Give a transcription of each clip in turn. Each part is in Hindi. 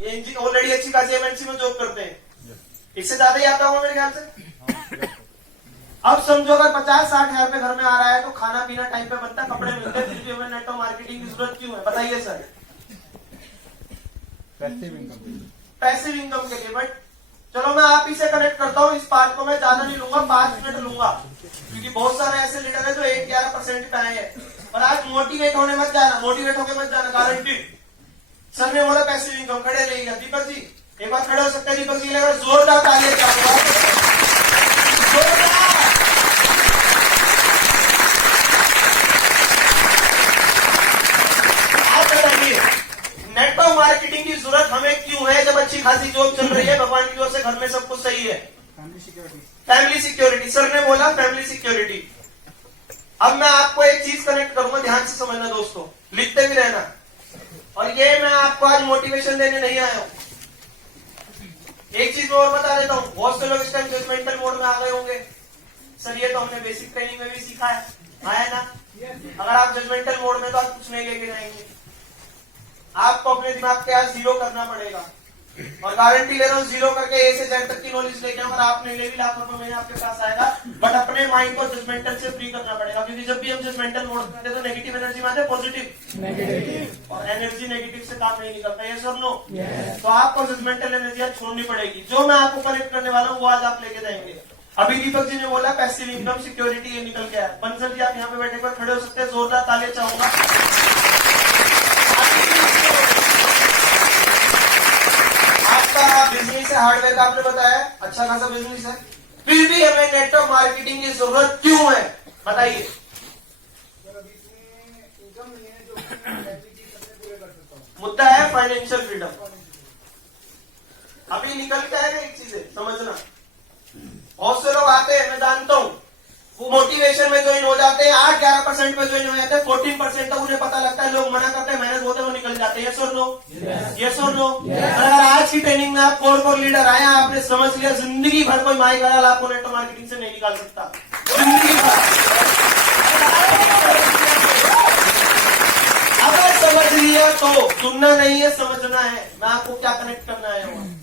ये ऑलरेडी अच्छी खासी एमएनसी में जॉब करते हैं, इससे ज्यादा ही आता होगा मेरे ख्याल से। अब समझो अगर 50-60 हजार रुपए घर में आ रहा है तो खाना पीना टाइम पे बनता है, कपड़े मिलते हैं, फिर भी हमें नेटवर्क मार्केटिंग की जरूरत क्यों है, बताइए सर। पैसिव इनकम के लिए। बट चलो मैं आप ही से कनेक्ट करता हूँ, इस पार्ट को मैं ज्यादा नहीं लूंगा, 5 मिनट लूंगा, क्योंकि बहुत सारे ऐसे लीडर है जो 1-11% पे आए हैं। और आज मोटिवेट होने मत जाना, मोटिवेट होके मत जाना, गारंटी। सर ने बोला पैसिव इनकम, खड़े रहिएगा। दीपक जी एक बार खड़े हो सकते हैं, दीपक जी अगर जोरदार तालियां चाहूंगा, जोरदार। आप बताइए नेटवर्क मार्केटिंग की जरूरत हमें क्यों है जब अच्छी खासी जॉब चल रही है, भगवान की ओर से घर में सब कुछ सही है। फैमिली सिक्योरिटी, सर ने बोला फैमिली सिक्योरिटी। अब मैं आपको एक चीज कनेक्ट करूंगा, ध्यान से समझना दोस्तों, लिखते भी रहना। और ये मैं आपको आज मोटिवेशन देने नहीं आया हूं, एक चीज मैं और बता देता हूँ। बहुत से लोग इस टाइम जजमेंटल मोड में आ गए होंगे, सर ये तो हमने बेसिक ट्रेनिंग में भी सीखा है, आया ना। अगर आप जजमेंटल मोड में तो आप कुछ नहीं लेके जाएंगे, आपको अपने दिमाग के आज 0 करना पड़ेगा। और गारंटी ले रहा हूँ 0 करके ए से जेड तक की नॉलेज लेके अगर आपने ले भी लाख रुपए महीने आपके पास आएगा, बट अपने माइंड को जजमेंटल से फ्री करना पड़ेगा। क्योंकि जब भी हम जजमेंटल मोड में आते तो नेगेटिव एनर्जी में आते, पॉजिटिव नेगेटिव, और एनर्जी नेगेटिव से काम नहीं निकलता, ये सब नो। तो आपको जजमेंटल एनर्जी आज छोड़नी पड़ेगी। जो मैं आपको कलेक्ट करने वाला हूँ वो आज आप लेके जाएंगे। अभी दीपक जी ने बोला पैसिव इनकम सिक्योरिटी, ये निकल गया है। बंसल जी आप यहाँ पे बैठे पर खड़े हो सकते हैं, जोरदार तालियां चाहूंगा। आपका बिजनेस है हार्डवेयर का, आपने बताया अच्छा खासा बिजनेस है, फिर भी हमें नेटवर्क मार्केटिंग की जरूरत क्यों है, बताइए। मुद्दा है फाइनेंशियल फ्रीडम। अभी निकल के आएगा एक चीज है, समझना। बहुत से लोग आते हैं, मैं जानता हूँ, वो मोटिवेशन में ज्वाइन हो जाते हैं, 8-11% में ज्वाइन हो जाते हैं, 14% तक उन्हें पता लगता है, लोग मना करते हैं, मेहनत होते हैं, वो निकल जाते हैं। यस और नो, यस और नो। अगर आज की ट्रेनिंग में आप कोर लीडर आए, आपने समझ लिया जिंदगी भर कोई माई गलाल आपको नेटवर्क मार्केटिंग से नहीं निकाल सकता, जिंदगी भर। अगर समझ लिया तो सुनना नहीं है, समझना है। मैं आपको क्या कनेक्ट करना है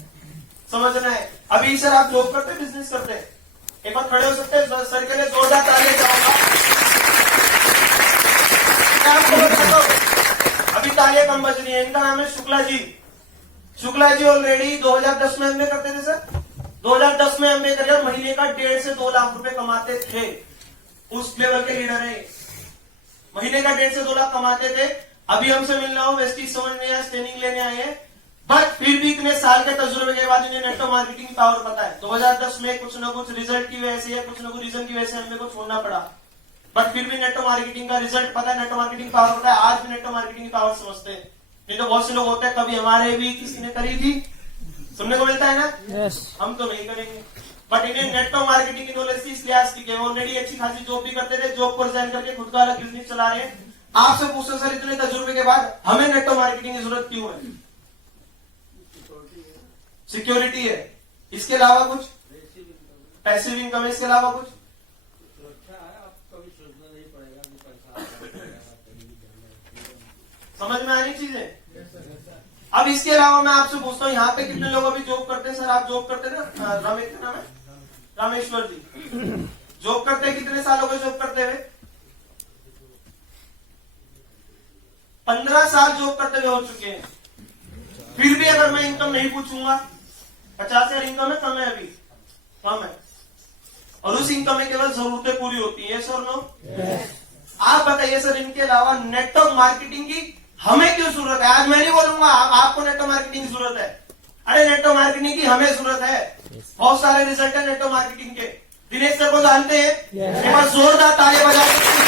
समझना है। अभी सर आप जॉब करते हैं, बिजनेस करते हैं, एक बार खड़े हो सकते हैं, सर के लिए जोरदार तालियां चाहूंगा। आपको बताता हूं, अभी तालियां कम बज रही है। इनका नाम है शुक्ला जी। शुक्ला जी ऑलरेडी 2010 में एमए करते थे सर, 2010 में एमए करके महीने का 1.5 से 2 लाख रुपए कमाते थे। उस लेवल के लीडर है, महीने का 1.5 से 2 लाख कमाते थे। अभी हमसे मिलना हो, वेस्टीज समझने आए, ट्रेनिंग लेने आए हैं, बट फिर भी इतने साल के तजुर्बे के बाद इन्हें नेटवर्क मार्केटिंग की पावर पता है। 2010 में कुछ न कुछ रिजल्ट की वजह से या कुछ न कुछ रीजन की वजह से हमें को छोड़ना पड़ा, बट फिर भी नेटवर्क मार्केटिंग का रिजल्ट पता है, नेटवर्क मार्केटिंग पावर पता है। आज भी नेटवर्क मार्केटिंग की पावर समझते हैं। नहीं तो बहुत से लोग होते हैं, कभी हमारे भी किसी ने करी थी, सुनने को मिलता है ना। yes. हम तो नहीं करेंगे, बट इन्हें नेटवर्क मार्केटिंग की नॉलेज थी, इसलिए आज की ऑलरेडी अच्छी खासी जॉब भी करते थे, जॉब को रिजाइन करके खुद का अलग बिजनेस चला रहे हैं। आपसे पूछो सर, इतने तजुर्बे के बाद हमें नेटवर्क मार्केटिंग की जरूरत क्यों है? सिक्योरिटी है, इसके अलावा कुछ? पैसिव इनकम है, इसके अलावा कुछ? समझ में आनी चीजें। अब इसके अलावा मैं आपसे पूछता हूँ, यहाँ पे कितने लोग अभी जॉब करते हैं? सर आप जॉब करते ना, रमेश का नाम है, रामेश्वर जी जॉब करते हैं, कितने सालों के जॉब करते हुए? 15 साल जॉब करते हुए हो चुके हैं। फिर भी अगर मैं इनकम नहीं पूछूंगा, 50,000 इनकम है, कम है, अभी कम है, और उस इनकम में केवल जरूरतें पूरी होती है। सर नो, आप बताइए सर, इनके अलावा नेटवर्क मार्केटिंग की हमें क्यों जरूरत है? आज मैं नहीं बोलूंगा आपको नेटवर्क मार्केटिंग की जरूरत है, अरे नेटवर्क मार्केटिंग की हमें जरूरत है। बहुत सारे रिजल्ट है नेटवर्क मार्केटिंग के। दिनेश सर को जानते हैं, एक बार जोरदार तालियां बजा सकते।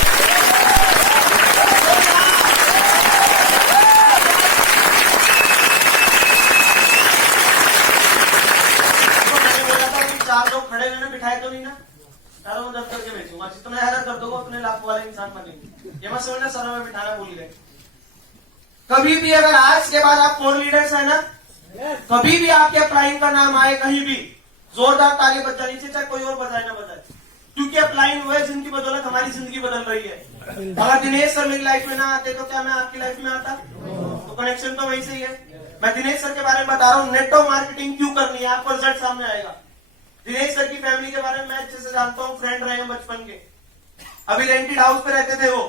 चार लोग खड़े हुए बिठाए तो नहीं ना, चारों में दर्द करके बेचूंगा, जितना ज्यादा दर्द होगा उतने लाख वाले इंसान बनेंगे। ये मत समझना सरों में बिठाना भूल गए। कभी भी अगर आज के बाद आप कोर लीडर्स है ना, कभी भी आपके अपलाइन का नाम आए कहीं भी, जोरदार ताली बज जानी चाहिए, चाहे कोई और बजाए ना बजाए, क्योंकि अपलाइन हुए जिनकी बदौलत हमारी जिंदगी बदल रही है। अगर दिनेश सर मेरी लाइफ में ना आते तो क्या मैं आपकी लाइफ में आता? तो कनेक्शन तो वही से ही है। मैं दिनेश सर के बारे में बता रहा हूँ, नेटवर्क मार्केटिंग क्यों करनी है, आपको रिजल्ट सामने आएगा। दिनेश सर की फैमिली के बारे में मैं अच्छे से जानता हूँ, फ्रेंड रहे हैं बचपन के। अभी रेंटेड हाउस पे रहते थे वो,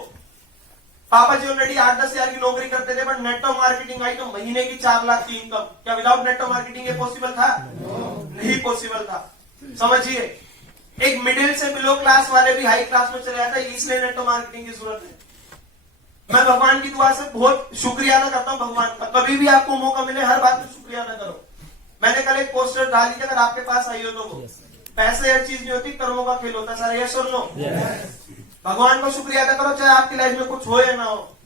पापा जी ऑलरेडी 8-10 हजार की नौकरी करते थे, बट नेटवर्क मार्केटिंग आई तो महीने की 4 लाख की इनकम। क्या विदाउट नेटवर्क मार्केटिंग ये पॉसिबल था? नहीं पॉसिबल था। समझिए, एक मिडिल से बिलो क्लास वाले भी हाई क्लास में चले जाते हैं, इसलिए नेटवर्क मार्केटिंग की जरूरत है। मैं भगवान की दुआ से बहुत शुक्रिया अदा करता हूँ भगवान का। कभी भी आपको मौका मिले हर बात में शुक्रिया अदा करो। मैंने कल एक पोस्टर डाली थी, अगर आपके पास आई हो तो वो पैसे हर चीज नहीं होती, कर्मों का खेल होता है सारा। यस और नो? भगवान को शुक्रिया अदा करो, चाहे आपकी लाइफ में कुछ हो या ना हो।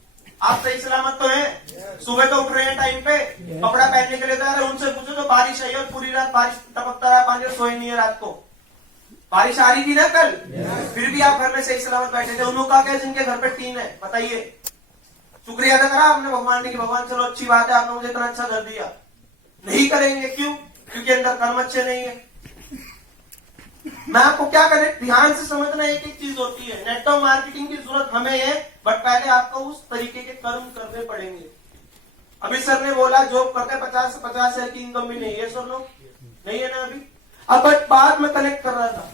आप सही सलामत तो हैं, सुबह तो उठ रहे हैं टाइम पे, कपड़ा पहनने के लिए तैयार है। उनसे पूछो तो बारिश आई और पूरी रात बारिश टपकता रहा, पानी और सोए नहीं है रात को। बारिश आ रही थी ना कल, फिर भी आप घर में सही सलामत बैठे थे। उन्होंने कहा क्या जिनके घर पे टीन है, बताइए, शुक्रिया अदा करा आपने भगवान ने कि भगवान चलो अच्छी बात है, आपने मुझे इतना अच्छा कर दिया। नहीं करेंगे, क्यों? क्योंकि अंदर कर्म अच्छे नहीं है। मैं आपको क्या करें, ध्यान से समझना, एक एक चीज होती है। नेटवर्क मार्केटिंग की जरूरत हमें है, बट पहले आपको उस तरीके के कर्म करने पड़ेंगे। अभी सर ने बोला जॉब करते 50 से 50 हजार की इनकम भी नहीं है, सर लोग नहीं है ना अभी। अब बट बात में कनेक्ट कर रहा था,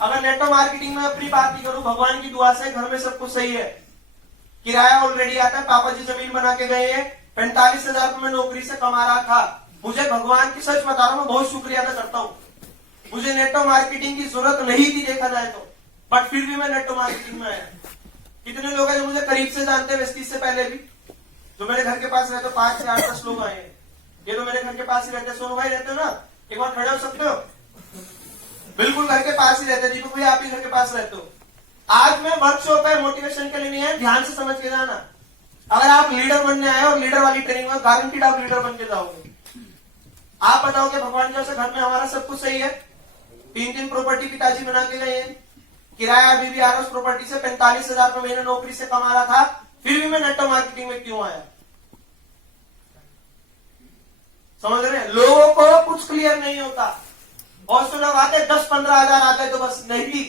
अगर नेटवर्क मार्केटिंग में अपनी बात ही करूं, भगवान की दुआ से घर में सब कुछ सही है, किराया ऑलरेडी आता है, पापा जी जमीन बना के गए हैं, 45,000 में नौकरी से कमा रहा था। मुझे भगवान की सच बता रहा हूं, मैं बहुत शुक्रिया अदा करता हूं। मुझे नेटवर्क मार्केटिंग की जरूरत नहीं थी देखा जाए तो, बट फिर भी मैं नेटवर्क मार्केटिंग में आया। कितने लोग हैं जो मुझे करीब से जानते हैं, वेस्टीज से पहले भी, जो मेरे घर के पास रहते, 5 से 8-10 लोग आए हैं। ये तो मेरे घर के पास ही रहते हैं। सोनू भाई रहते हो ना, एक बार खड़े हो सकते हो? बिल्कुल घर के पास ही रहते। दीपक भाई आप ही घर के पास रहते हो। आज मैं वर्कशॉप है, मोटिवेशन के लिए नहीं है, ध्यान से समझ के जाना। अगर आप लीडर बनने आए और लीडर वाली ट्रेनिंग में, गारंटीड आप लीडर बन के जाओगे। आप बताओगे भगवान की वजह से घर में हमारा सब कुछ सही है, 3 प्रॉपर्टी पिताजी बना के गए हैं, किराया अभी भी आ रहा है उस प्रॉपर्टी से, 45,000 रुपए महीने नौकरी से कमा रहा था, फिर भी मैं नेटवर्क मार्केटिंग में क्यों आया? समझ रहे हैं? लोगों को कुछ क्लियर नहीं होता। बहुत से लोग आते 10-15 हजार आता है तो बस, नहीं,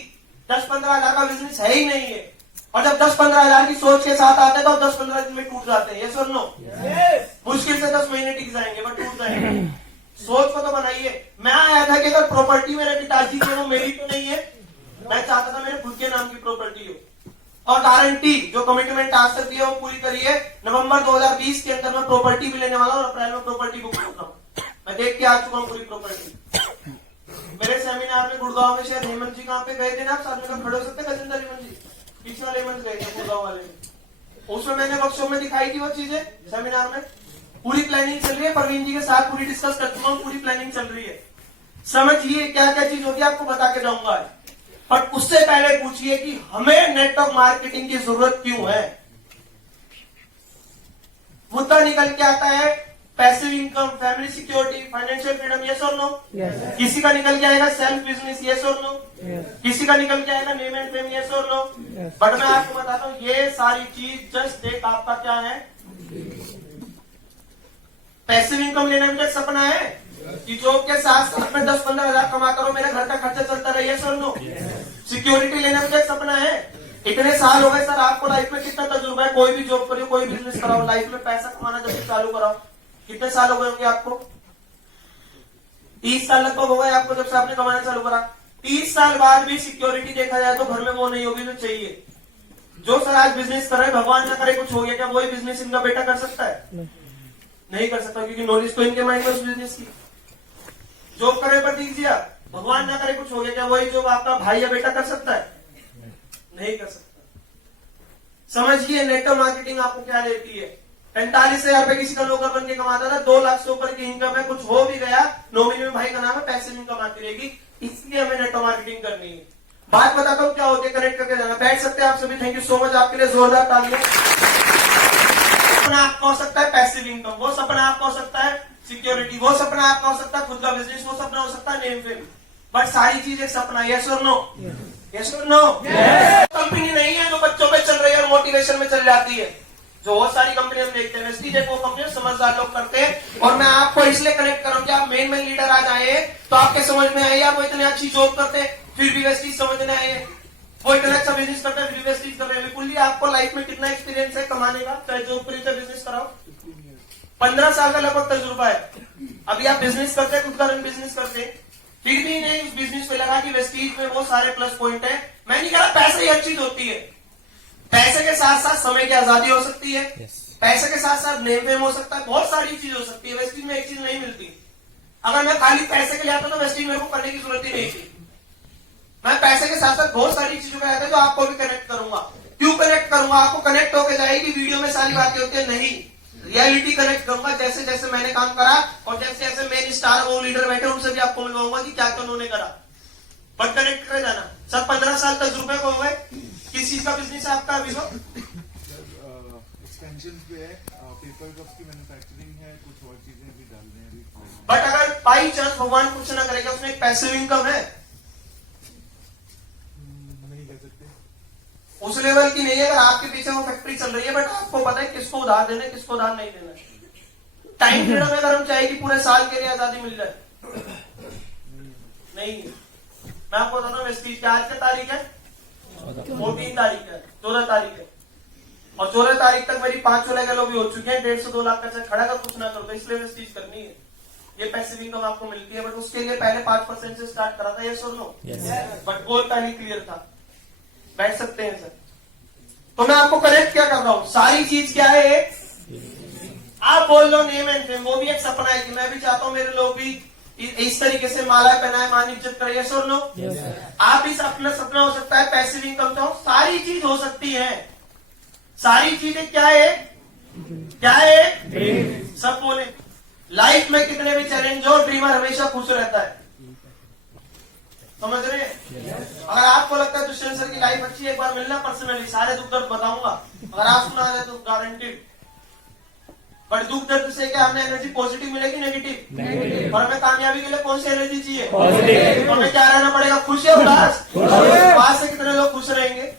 10-15 हजार का बिजनेस है ही नहीं है। और जब 10-15 हजार की सोच के साथ आते हैं तो 10-15 दिन में टूट जाते हैं। ये सुन लो, मुश्किल से 10 महीने टिक जाएंगे, बट टूट जाएंगे। सोच को तो बनाइए। मैं आया था कि अगर प्रॉपर्टी मेरे पिताजी की हो, मेरी तो नहीं है, मैं चाहता था मेरे खुद के नाम की प्रॉपर्टी हो। और गारंटी जो कमिटमेंट आज तक दिया वो पूरी करिए। नवंबर 2020 के अंदर मैं प्रॉपर्टी भी लेने वाला हूँ और अप्रैल में प्रॉपर्टी बुक कर रहा हूँ। मैं देख के आ चुका हूँ पूरी प्रॉपर्टी। मेरे सेमिनार में गुड़गांव में शायद हेमंत जी कहाँ पे गए थे ना, आप साथ में खड़े हो सकते हैं, गजेंद्र हेमंत जी, पीछे वाले हेमंत गए थे गुड़गांव वाले। उसमें मैंने वर्कशॉप में दिखाई थी वो चीजें, सेमिनार में। पूरी प्लानिंग चल रही है, प्रवीण जी के साथ पूरी डिस्कस कर चुका हूँ, पूरी प्लानिंग चल रही है। समझिए क्या क्या चीज होगी, आपको बता के जाऊंगा। बट उससे पहले पूछिए कि हमें नेटवर्क मार्केटिंग की जरूरत क्यों है। मुद्दा निकल के आता है passive income, family security, financial freedom, yes और नो? किसी का निकल के आएगा सेल्फ बिजनेस, यस और नो? किसी का निकल के आएगा नेम एंड फेम, यस और नो? बट मैं आपको बताता हूँ ये सारी चीज जस्ट एक आपका क्या है, पैसिव इनकम लेना भी एक सपना है कि जॉब के साथ साथ में 10-15 हजार कमा करो, मेरे घर का खर्चा चलता रहे, यस और नो? सिक्योरिटी लेना भी एक सपना है। इतने साल हो गए सर, आपको लाइफ में कितना तजुर्बा है, कोई भी जॉब करो, कोई बिजनेस कराओ, लाइफ में पैसा कमाना जब से चालू कराओ, कितने साल हो गए होंगे आपको? 30 साल लगभग हो गए आपको जब से आपने कमाना चालू करा। 30 साल बाद भी सिक्योरिटी देखा जाए तो घर में वो नहीं होगी जो चाहिए। जो सर आज बिजनेस कर रहे, भगवान ना करे कुछ हो गया, क्या वही बिजनेस इनका बेटा कर सकता है? नहीं कर सकता, क्योंकि नॉलेज तो इनके माइंड में उस बिजनेस की। जॉब करे पर दीजिए, भगवान ना करे कुछ हो गया, क्या वही जॉब आपका भाई या बेटा कर सकता है? नहीं कर सकता। समझिए नेटवर्क मार्केटिंग आपको क्या देती है। 45,000 रुपए किसी का नौकर बन के कमाता था, 2 लाख से ऊपर की इनकम है, कुछ हो भी गया, नॉमिनी में भाई का नाम है, पैसे भी इनकम आती रहेगी। इसलिए हमें नेटवर्क मार्केटिंग करनी है। बात बताता हूँ क्या होती है, कनेक्ट करके जाना। बैठ सकते हैं आप सभी, थैंक यू सो मच, आपके लिए जोरदार तालियां। सपना आपका हो सकता है पैसिव इनकम, वो सपना आपका हो सकता है सिक्योरिटी, वो सपना आपका हो सकता है खुद का बिजनेस, वो सपना हो सकता है नेम फेम, बट सारी चीज एक सपना। यस और नो? यस और नो? कंपनी नहीं है जो बच्चों पे चल रही है और मोटिवेशन में चल जाती है। जो बहुत सारी कंपनी हम देखते हैं, वेस्टीज वो कंपनी समझदार लोग करते हैं। और मैं आपको इसलिए कनेक्ट करूँ कि आप मेन लीडर आ जाए तो आपके समझ में आए, वो इतने अच्छी जॉब करते हैं फिर भी वेस्टीज समझने आए, वो इतना अच्छा बिजनेस करते हैं फिर भी वेस्टीज कर रहे हैं। बिल्कुल ही आपको लाइफ में कितना एक्सपीरियंस है कमाने का, चाहे जॉब करिए चाहे बिजनेस कराओ, 15 साल का लगभग तजुर्बा है। अभी आप बिजनेस करते हैं, खुद का रन बिजनेस करते हैं, फिर भी नहीं उस बिजनेस पे लगा कि वेस्टीज में वो सारे प्लस पॉइंट है। मैं नहीं कह रहा पैसे ही हर चीज होती है, पैसे के साथ साथ समय की आजादी हो सकती है, पैसे के साथ साथ नेम फेम हो सकता है, बहुत सारी चीज हो सकती है। वेस्टीज में एक चीज नहीं मिलती। अगर मैं खाली पैसे के लिए आता तो वेस्टीज मेरे को करने की जरूरत ही नहीं थी। मैं पैसे के साथ साथ बहुत सारी चीजों पे आता है जो आपको भी कनेक्ट करूंगा। क्यों कनेक्ट करूंगा? आपको कनेक्ट होकर जाएगी, वीडियो में सारी बातें होती है नहीं, रियलिटी कनेक्ट करूंगा। जैसे जैसे मैंने काम करा और जैसे जैसे मेन स्टार वो लीडर बैठे उनसे भी आपको मिलवाऊंगा कि क्या क्या उन्होंने करा। बट कनेक्ट करे जाना। सब 15 साल तजुर्बे को हुए। किस चीज का बिजनेस है आपका अभी? एक्सपेंशन पे है, पेपर कप्स की मैन्युफैक्चरिंग है, कुछ और चीजें भी डालने हैं अभी। बट अगर बाई चांस भगवान कुछ ना करेगा, उसमें एक पैसिव इनकम है, नहीं कह सकते। उस लेवल की नहीं है। अगर आपके पीछे वो फैक्ट्री चल रही है, बट आपको पता है किसको उधार देना है, किसको उधार नहीं देना है। टाइम फ्रीडम है, अगर हम चाहे कि पूरे साल के लिए आजादी मिल जाए, नहीं। मैं आपको बताता हूँ वेस्टीज की आज का तारीख है 14 तारीख है, 14 तारीख है, और 14 तारीख तक मेरी 5 जुलाई के लोग भी हो चुके हैं। 1.5 से 2 लाख का चेक खड़ा कर कुछ ना करो, इसलिए वेस्टीज करनी है। ये पैसिव इनकम आपको मिलती है, बट उसके लिए पहले 5% से स्टार्ट करा था, ये सुन लो। बट गोल पहले क्लियर था। बैठ सकते हैं सर। तो मैं आपको कनेक्ट क्या कर रहा हूं? सारी चीज क्या है? आप बोल लो नेम एंड फेम, वो भी एक सपना है कि मैं भी चाहता हूं मेरे लोग भी इस तरीके से माला पहनाए, मान इज्जत करे। यस और नो? आप भी अपना सपना हो सकता है, पैसिव इनकम चाहो, सारी चीज हो सकती है। सारी चीजें क्या है? क्या है? सब बोले। लाइफ में कितने भी चैलेंज हो, ड्रीमर हमेशा खुश रहता है। समझ रहे हैं? अगर आपको लगता है दुष्यंत सर की लाइफ अच्छी है, एक बार मिलना पर्सनली, सारे दुख दर्द बताऊंगा। अगर आप सुना है तो गारंटीड। बट दुख दर्द से क्या हमें एनर्जी पॉजिटिव मिलेगी नेगेटिव? और हमें कामयाबी के लिए कौन सी एनर्जी चाहिए? पॉजिटिव। हमें क्या रहना पड़ेगा? खुश या उदास? उदास से कितने लोग खुश रहेंगे?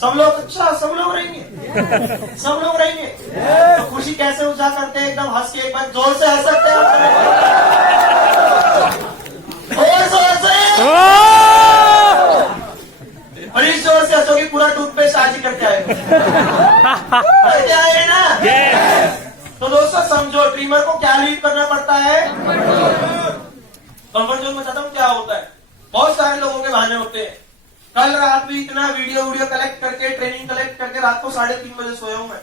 सब लोग। अच्छा, सब लोग रहेंगे, सब लोग रहेंगे। तो खुशी कैसे उजा करते हैं? एकदम हंस के, एक बार जोर से हंस सकते हैं, जोर से, और इस जोर से हंसोगी पूरा टूथपेस्ट आज ही करके आएगा। करके आएगा ना? तो दोस्तों समझो, ड्रीमर को क्या लीड करना पड़ता है? कंफर्ट जोन में। बताता हूँ क्या होता है। बहुत सारे लोगों के बहाने होते हैं। कल रात भी इतना वीडियो कलेक्ट करके, ट्रेनिंग कलेक्ट करके, रात को 3:30 बजे सोया हूं मैं।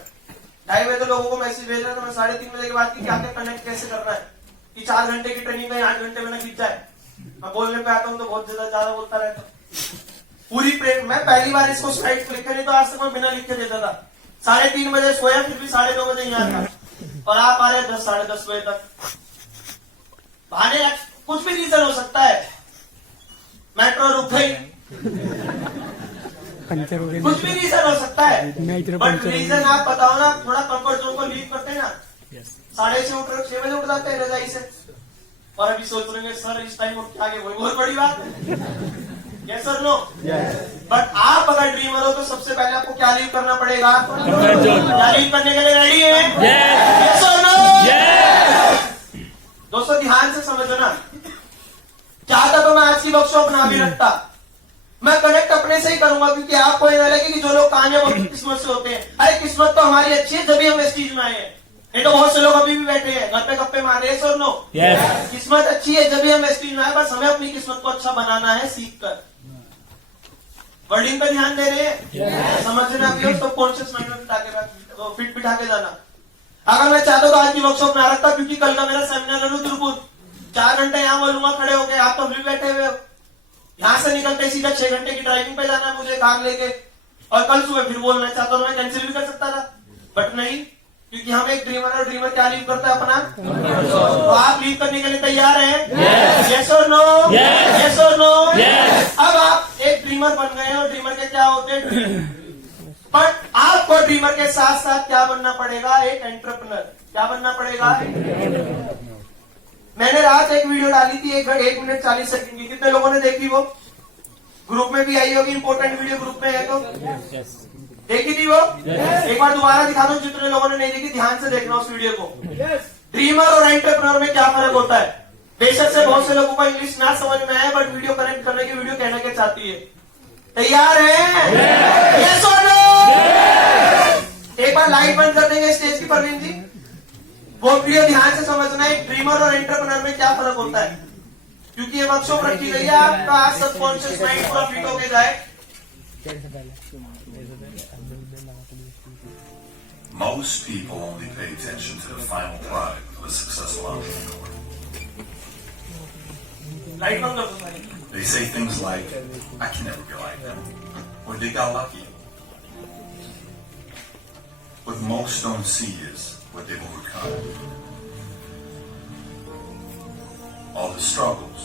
2:30 बजे तो लोगों को मैसेज भेज रहा था। मैं 3:30 बजे के बाद की क्या क्या कनेक्ट कैसे करना है कि 4 घंटे की ट्रेनिंग में 8 घंटे में ना खींच जाए। मैं बोलने पे आता हूँ तो बहुत ज्यादा बोलता रहता। पूरी प्रेम। मैं पहली बार इसको स्लाइड क्लिक करी तो आज तक मैं बिना लिखे देता था। 3:30 बजे सोया, फिर भी 9:30 बजे यहाँ था, और आप आ रहे 10, 10:30 बजे तक। बहाने कुछ भी रीजन हो सकता है। मेट्रो रुक गई, कुछ भी रीजन हो सकता है। बट रीजन आप बताओ ना, थोड़ा कंफर्ट जोन को लीव करते हैं ना। 6:30 बजे उठ जाते हैं रजाई से, और अभी सोच रहे हैं सर इस टाइम उठ के आगे, वही बहुत बड़ी बात है। Yes sir no? बट आप अगर ड्रीमर हो तो सबसे पहले आपको क्या लीव करना पड़ेगा? क्या लीव करने के लिए रेडी है? Yes sir no? दोस्तों ध्यान से समझो ना। चाहता तो मैं आज की वर्कशॉप ना भी रखता, मैं कनेक्ट अपने से ही करूंगा, क्योंकि आपको ये लगे कि जो लोग कामयाब होते किस्मत से होते हैं। अरे किस्मत तो हमारी अच्छी है, जब भी हम इस चीज में आए हैं। नहीं तो बहुत से लोग अभी भी बैठे हैं घर पे गप्पे मार रहे हैं। Sir no? किस्मत अच्छी है, जब भी हम इस चीज में आए, बस हमें अपनी किस्मत को अच्छा बनाना है, सीख कर। वर्डिंग पे ध्यान दे रहे हैं, समझना भी तो कॉन्शियस माइंड में फिट बिठा के जाना। अगर मैं चाहता तो आज की वर्कशॉप में आ रखता, क्योंकि कल का मेरा सेमिनार है रुद्रपुर। 4 घंटे यहाँ बोलूंगा खड़े होके, आप तो अभी बैठे हुए हो। यहाँ से निकलते सीधा 6 घंटे की ड्राइविंग पे जाना है मुझे कार लेके, और कल सुबह फिर बोलना चाहता तो मैं कैंसिल भी कर सकता था, बट नहीं, क्योंकि हम एक ड्रीमर और ड्रीमर क्या लीव करता है अपना। तो आप लीव करने के लिए तैयार हैं? यस और नो? यस और नो? अब आप एक ड्रीमर बन गए हैं, और ड्रीमर के क्या होते हैं? बट आपको ड्रीमर के साथ साथ क्या बनना पड़ेगा? एक एंटरप्रेन्योर। क्या बनना पड़ेगा? मैंने रात एक वीडियो डाली थी 1 मिनट 40 सेकंड की, कितने लोगों ने देखी? वो ग्रुप में भी आई होगी, इंपॉर्टेंट वीडियो ग्रुप में है तो देखी थी वो? एक बार दोबारा दिखा दो जितने लोगों ने नहीं देखी, ध्यान से देखना उस वीडियो को। ड्रीमर और एंटरप्रेन्योर में क्या फर्क होता है? बेशक से बहुत से लोगों को इंग्लिश ना समझ में आए, बट वीडियो कनेक्ट करने की वीडियो कहना क्या चाहती है। तैयार है? यस और नो? एक बार लाइट बंद कर देंगे स्टेज की परवीन जी। वो वीडियो ध्यान से समझना है, ड्रीमर और एंटरप्रेन्योर में क्या फर्क होता है, क्योंकि ये वर्कशॉप रखी गई है आपका सबकॉन्शियस माइंड पूरा फिट होके जाए। Most people only pay attention to the final product of a successful entrepreneur. Light बंद कर दो सारी। They say things like, I can never be like them, or they got lucky. What most don't see is what they've overcome. All the struggles,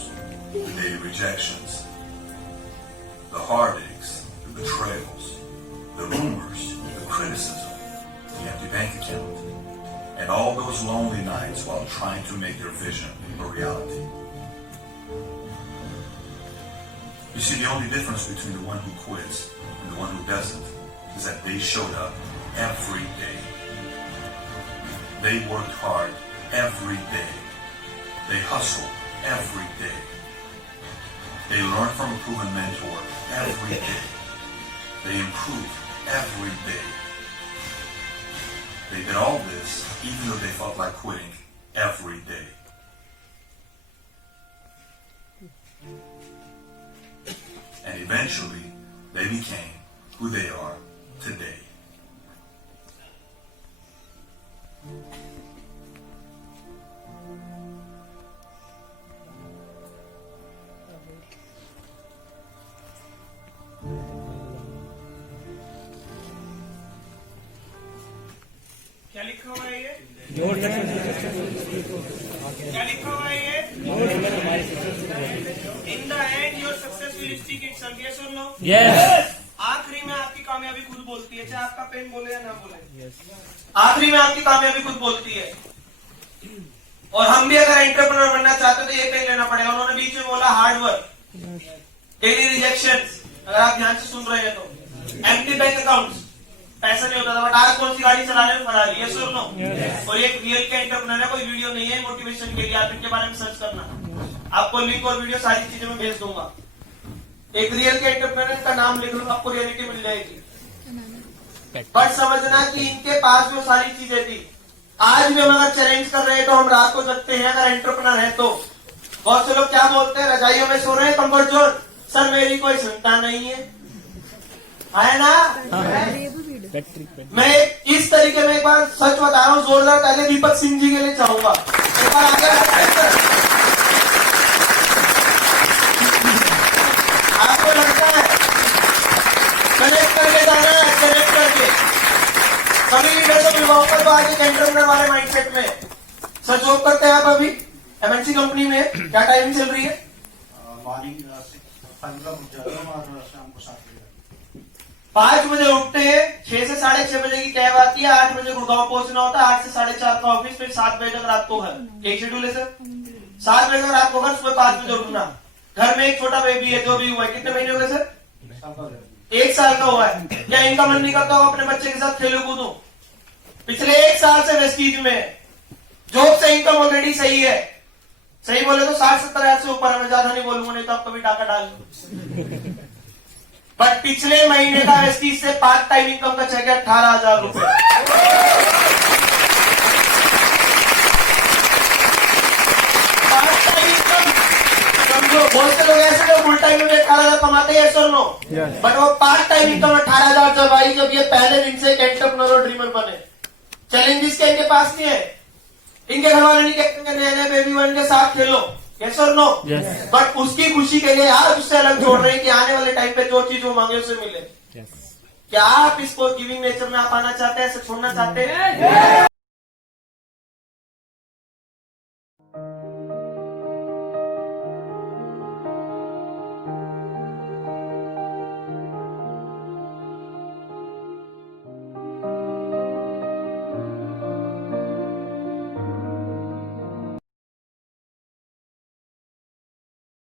the daily rejections, the heartaches, the betrayals, the rumors, the criticism, the empty bank account, and all those lonely nights while trying to make their vision a reality. You see, the only difference between the one who quits and the one who doesn't is that they showed up every day. They worked hard every day. They hustled every day. They learned from a proven mentor every day. They improved every day. They did all this even though they felt like quitting every day. And eventually, they became who they are today. क्या लिखा हुआ है ये? क्या लिखा हुआ है ये? In the end your success will stick itself, yes और नो? यस। आखिरी में आपकी कामयाबी खुद बोलती है, चाहे आपका पेन बोले या ना बोले। आखिरी में आपकी कामयाबी खुद बोलती है। और हम भी अगर एंटरप्रेन्योर बनना चाहते तो ये पेन लेना पड़ेगा। उन्होंने बीच में बोला हार्ड वर्क, डेली रिजेक्शंस, अगर आप ध्यान से सुन रहे हैं तो एम्प्टी बैंक अकाउंट्स, पैसा नहीं होता था, बट आज कौन सी गाड़ी चलाने में फरारी है, सुन लो। और एक रियल के एंटरप्रेन्योर है, कोई वीडियो नहीं है मोटिवेशन के लिए, आप इनके बारे में सर्च करना, आपको लिंक और वीडियो सारी चीजें मैं भेज दूंगा। एक रियल के एंटरप्रेन्योर का नाम लिख लो, आपको रियलिटी मिल जाएगी। बट समझना कि इनके पास जो सारी चीजें थी, आज भी हम अगर चैलेंज कर रहे हैं तो हम रात को जगते हैं अगर एंटरप्रेन्योर है तो। बहुत से लोग क्या बोलते हैं, रजाइयों में सो रहे हैं, कंफर्ट जोन, सर मेरी कोई चिंता नहीं है ना। मैं इस तरीके में एक बार सच बता रहा हूँ, जोरदार ताली दीपक सिंह जी के लिए चाहूंगा। एक बार आगे आपको लगता है कनेक्ट करके जाना है, कनेक्ट करके कभी भी वैसे युवाओं पर तो आगे एंटरप्रेन्योर वाले माइंडसेट में सर जॉब करते हैं आप अभी एमएनसी कंपनी में, क्या टाइमिंग चल रही है? मॉर्निंग 15 बजे जाता हूँ और शाम को 7 बजे। 5 बजे उठते हैं, 6 से 6:30 बजे की कैब आती है, 8 बजे गुड़गांव पहुंचना होता है, 8 से 4:30 का ऑफिस, फिर 7 बजे तक रात को घर। एक शेड्यूल है सर, 7 बजे तक रात को घर, सुबह 5 बजे उठना। घर में एक छोटा बेबी है, जो भी हुआ है, कितने महीने हो गए सर? 1 साल का हुआ है। क्या इनका मन नहीं करता हो अपने बच्चे के साथ खेलू कूदू? पिछले 1 साल से वेस्टीज में जॉब से इनकम ऑलरेडी सही है, सही बोले तो 60-70 हजार से ऊपर है, मैं ज्यादा नहीं बोलूंगा नहीं तो आप कभी टाका डाल दो। बट पिछले महीने का वेस्टीज से पार्ट टाइम इनकम का चेक है 18,000 रुपए। पार्ट टाइम इनकम समझो, बहुत से लोग ऐसे जो फुल टाइम में 18,000 कमाते हैं, सर नो, बट वो पार्ट टाइम इनकम 18,000 जब आई, जब ये पहले दिन से एक एंटरप्रेन्योर और ड्रीमर बने। चैलेंजेस के इनके पास नहीं है, इनके घर वाले नहीं कहते नए नए बेबी वन के साथ खेलो, यस और नो, बट उसकी खुशी के लिए आप उससे अलग जोड़ रहे हैं कि आने वाले टाइम पे जो चीज वो मांगे उसे मिले। क्या आप इसको गिविंग नेचर में आप आना चाहते हैं, ऐसे छोड़ना चाहते हैं?